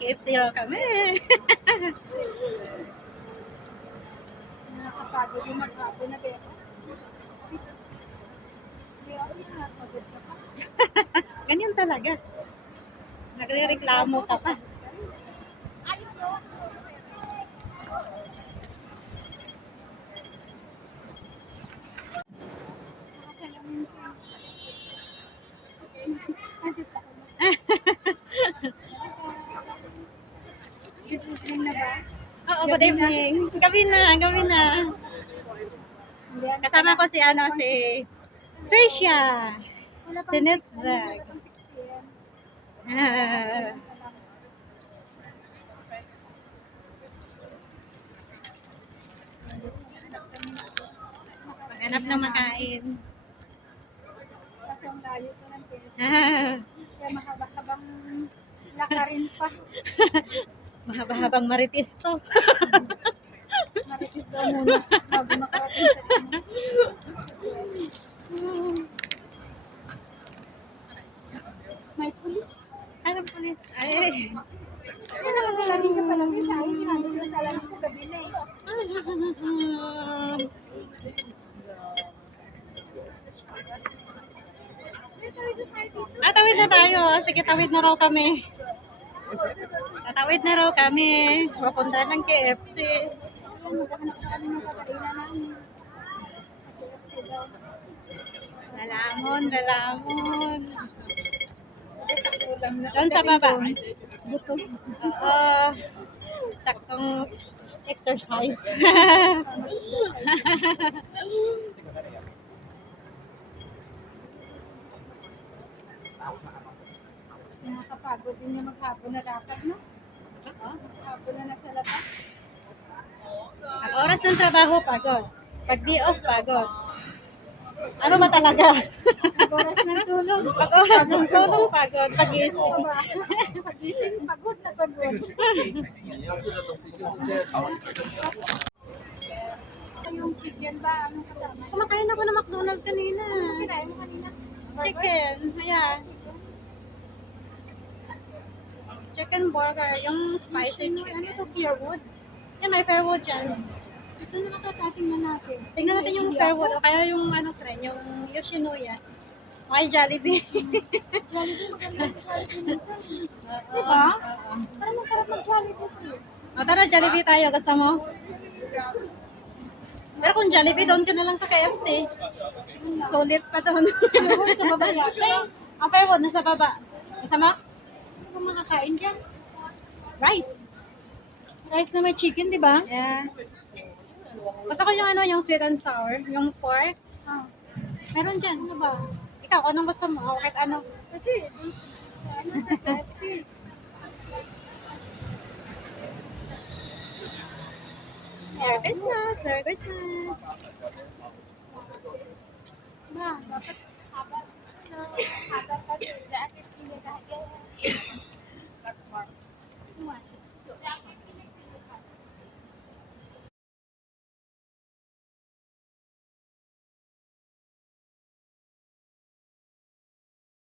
KFC raw kami. Nakakapagod yung maghapon na kaya. Hindi ako yung nakapagod ka pa. Ganyan talaga. Nagre-reklamo ka pa. Ayun o. Nakasalamin ko. Good evening na ba? Oo, good evening. Gabi na, gabi na. Kasama ko si Tricia. Si Nets Vlog. Ah, maghanap ng makain. Kasi ang layo ko ng KFC. Ah, Kaya mahaba-habang lakarin pa. mahaba-habang maritis to. Maritis daw muna bago makarating sa ano. May pulis. Saan ang pulis? Ay. Ano nakasalamin ka pa lang sa akin? Ginamit yung salamin ko gabi na eh. Tawid na tayo. Sige, tawid na raw kami. Tatawid na raw kami. Papunta ng KFC. Ayan, maghahanap na kami ng kakainan namin. Sa KFC daw. Lalamon, lalamon. Kasi sakto lang na. Doon sa baba. Buto. Oo. Saktong exercise. Nakakapagod din yung maghapon na lakad, no? Maghapon na nasa labas. Pag oras ng trabaho, pagod. Pag day off, pagod. Ano ba talaga? Pag oras ng tulog. Pag oras ng tulong, pagod. Pag-iisip. Pagising, pagod na pagod. Yung chicken ba? Anong kasama? Kumakain ako ng McDonald's kanina. Kinain mo kanina? Chicken. Ayan. Chicken burger. Yung spicy Ano chicken. to? Pearwood? Yan, may Fairwood dyan. Ito na nakatatingnan natin. Tingnan natin yung Fairwood. O kaya yung yung Yoshinoya. Okay, Jollibee. Jollibee, maganda sa Jollibee nito. Oo. Diba? Oo. Parang masarap mag-Jollibee ito eh. O tara, Jollibee tayo. Gusto mo? Pero kung Jollibee, doon ka na lang sa KFC. Sulit pa doon. Pearwood sa baba yata. Ang Fairwood, nasa baba. Gusto mo? Ano kung makakain dyan? Rice. Rice na may chicken, di ba? Yeah. Gusto ko yung yung sweet and sour. Yung pork. Ah. Meron dyan. Ano ba? Ikaw, anong gusto mo? O kahit ano. Kasi, dun sa ano sa KFC. Merry Christmas! Merry Christmas! Ba, dapat haba. Haba pa sa jacket. Hindi kahit